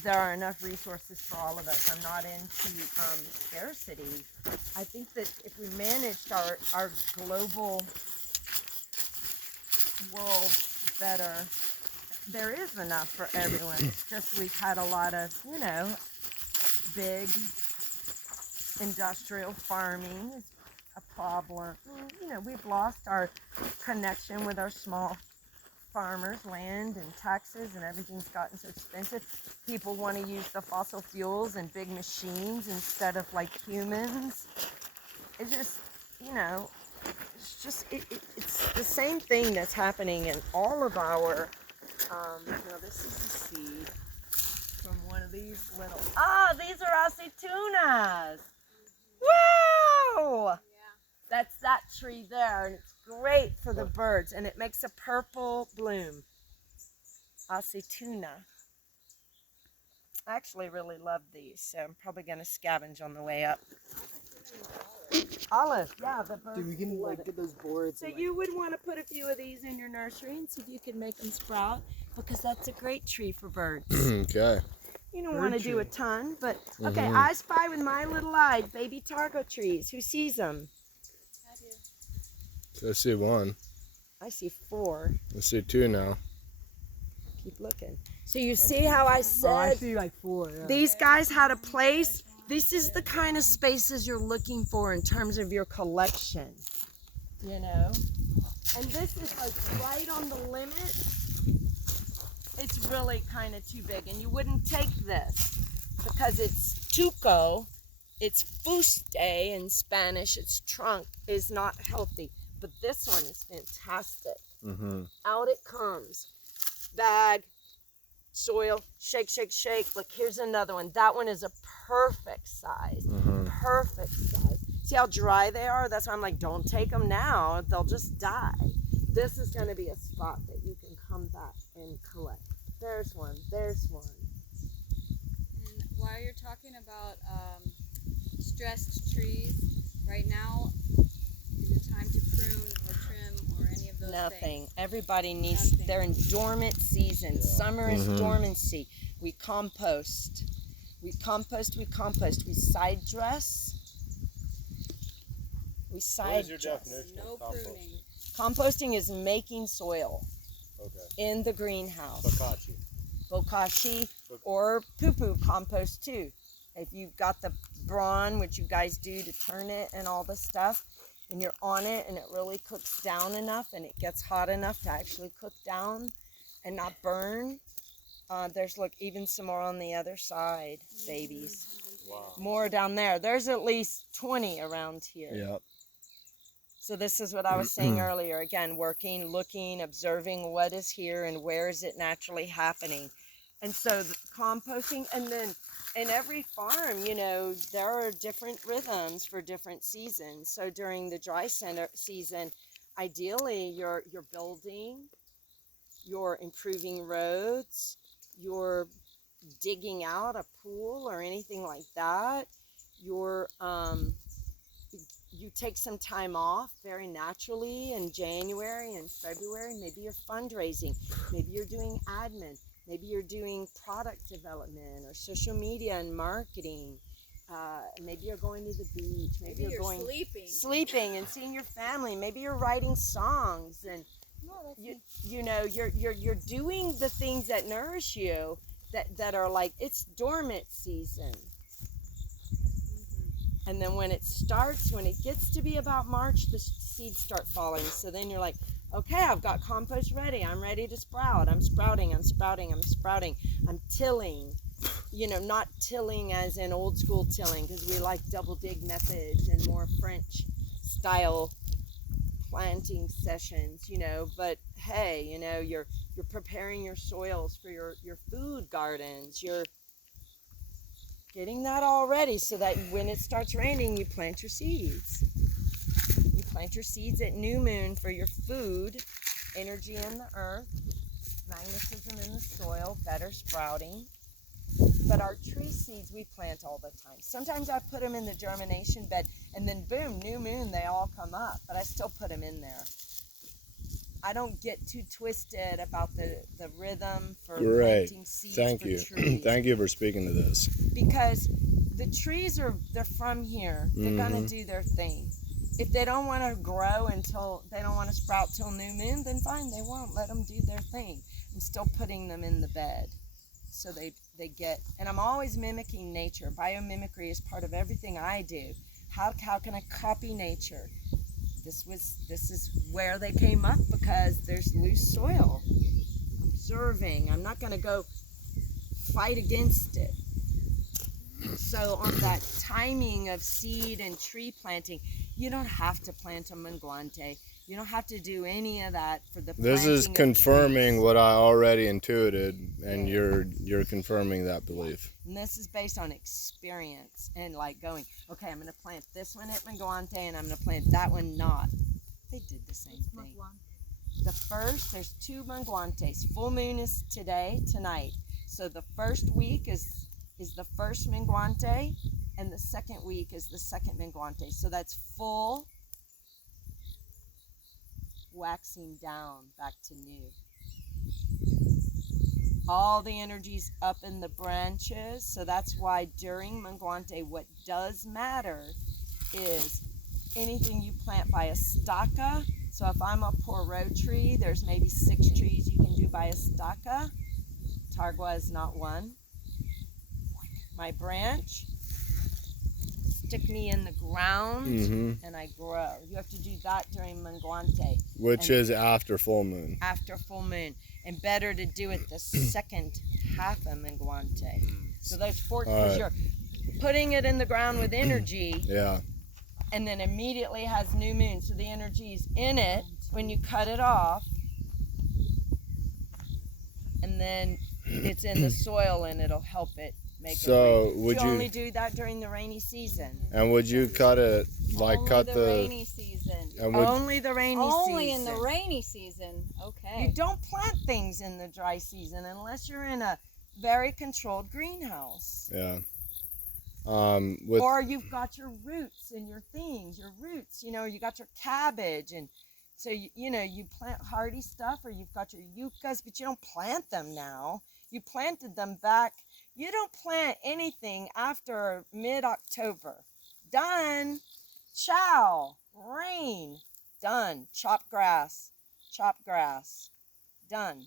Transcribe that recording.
there are enough resources for all of us. I'm not into scarcity. I think that if we managed our global world better, there is enough for everyone. It's just we've had a lot of, big industrial farming is a problem. We've lost our connection with our small farmers, land and taxes, and everything's gotten so expensive. People want to use the fossil fuels and big machines instead of like humans. It's just, it's the same thing that's happening in all of our, this is a seed from one of these little, these are acetunas. Wow! That's that tree there, and it's great for the birds, and it makes a purple bloom. Acetuna. I actually really love these, so I'm probably going to scavenge on the way up. Olive, yeah, the birds. Dude, we can get those boards. So you would want to put a few of these in your nursery and see if you can make them sprout, because that's a great tree for birds. Okay. You don't want to do a ton, but okay. I spy with my little eye baby targo trees. Who sees them? I do. So I see one. I see 4. I see 2 now. Keep looking. So you see how I said I see like 4. Yeah. these guys had a place? This is the kind of spaces you're looking for in terms of your collection, And this is like right on the limit. It's really kind of too big, and you wouldn't take this because it's tuco, it's fuste in Spanish, its trunk is not healthy, but this one is fantastic. Out it comes. Bag, soil, shake, shake, shake. Look, here's another one. That one is a perfect size. Perfect size. See how dry they are? That's why I'm like, don't take them now. They'll just die. This is going to be a spot that you can come back and collect. There's one. There's one. And while you're talking about stressed trees, right now is it time to prune or trim or any of those Nothing. things? Everybody needs, they're in dormant season. Summer is dormancy. We compost. We compost. We side dress. We side dress. No pruning. Composting is making soil in the greenhouse. Bokashi or poo-poo compost too. If you've got the brawn, which you guys do to turn it and all the stuff, and you're on it and it really cooks down enough and it gets hot enough to actually cook down and not burn. There's even some more on the other side, babies. Wow. More down there. There's at least 20 around here. Yep. So this is what I was saying earlier. Again, working, looking, observing what is here and where is it naturally happening. And so the composting, and then in every farm, there are different rhythms for different seasons. So during the dry season, ideally you're building, you're improving roads, you're digging out a pool or anything like that. You take some time off very naturally in January and February. Maybe you're fundraising. Maybe you're doing admin. Maybe you're doing product development or social media and marketing. Maybe you're going to the beach. Maybe you're going sleeping and seeing your family. Maybe you're writing songs, and you're doing the things that nourish you that are like, it's dormant season. And then when it gets to be about March, the seeds start falling. So then you're like, okay, I've got compost ready. I'm ready to sprout. I'm sprouting. I'm tilling. Not tilling as in old school tilling, because we like double dig methods and more French style planting sessions, but hey, you're preparing your soils for your food gardens. You're getting that all ready so that when it starts raining, you plant your seeds. You plant your seeds at new moon for your food, energy in the earth, magnetism in the soil, better sprouting. But our tree seeds we plant all the time. Sometimes I put them in the germination bed, and then boom, new moon, they all come up, but I still put them in there. I don't get too twisted about the rhythm for Great. planting seeds Thank for you. trees. Thank you for speaking to this. Because the trees they're from here. They're gonna do their thing. If they don't want to grow until they don't want to sprout till new moon, then fine, they won't. Let them do their thing. I'm still putting them in the bed, so they get. And I'm always mimicking nature. Biomimicry is part of everything I do. How can I copy nature? This is where they came up because there's loose soil. Observing. I'm not going to go fight against it. So on that timing of seed and tree planting, you don't have to plant a manguante. You don't have to do any of that for the This planting is of confirming trees. what I already intuited, and Yeah. you're confirming that belief. And this is based on experience and like going, okay, I'm going to plant this one at manguante and I'm going to plant that one not. They did the same thing. The first, there's 2 manguantes. Full moon is tonight. So the first week is the first manguante, and the second week is the second manguante. So that's full waxing down back to new. All the energy's up in the branches, so that's why during manguante, what does matter is anything you plant by estaca. So if I'm a Poirot tree, there's maybe 6 trees you can do by estaca. Targua is not one. My branch, stick me in the ground, and I grow. You have to do that during manguante. Which is after full moon. After full moon. And better to do it the second half of manguante. So those 4, because you're putting it in the ground with energy. Yeah. And then immediately has new moon. So the energy's in it when you cut it off. And then it's in the soil and it'll help it make So it. would you you only do that during the rainy season. and would you cut it like Only cut the the rainy season. and would, Only the rainy Only season. in the rainy season. Okay. You don't plant things in the dry season unless you're in a very controlled greenhouse. yeah. With Or you've got your roots and your things, your roots, you got your cabbage. And so, you plant hardy stuff, or you've got your yuccas, but you don't plant them now. You planted them back. You don't plant anything after mid-October. Done. Chow. Rain. Done. Chop grass. Done.